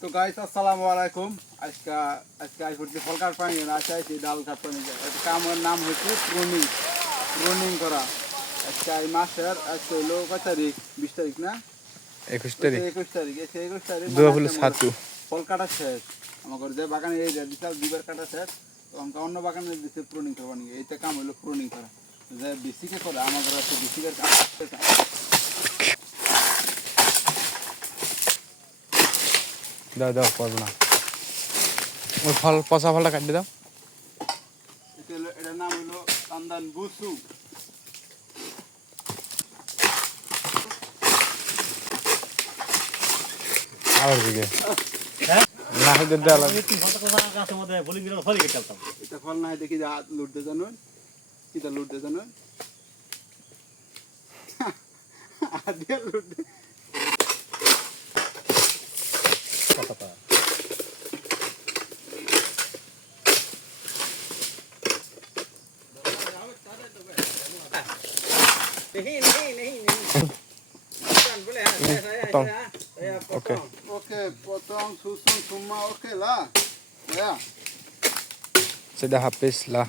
তো গাইস আসসালামু আলাইকুম। আজকে আইফুটি ফল কাট পানি না চাইছি ডাল কাট পানি। এটা কামের নাম হচ্ছে প্রুনিং করা। আজকে এই মাসের আজকে হলো কত তারিখ? 20 তারিখ না? 21 তারিখ। 21 তারিখ। এই 21 তারিখ দুয়া হলো ছাতু। ফল কাটা শেষ। আমাদের যে বাগানে এই বিশাল দুবার কাটা শেষ। তো আমরা অন্য বাগানে দিতে প্রুনিং করব নি। এইটা কাম হলো প্রুনিং করা। যে বেসিকে করে আমাদের আছে বেসিকের কাজ। দাও করব না। ওই ফল পচা ফলটা কাটি দাও। এটার নাম হলো কান্দান বুসু। আবার দিকে হ্যাঁ না হইতে দাও এটা ফল না দেখি যে হাত লুটতে জানুন কিটা লুটতে জানুন আদিয়া লুটতে ওকে ওকে পতং সুসুম সুমা ওকে লা sudah habis lah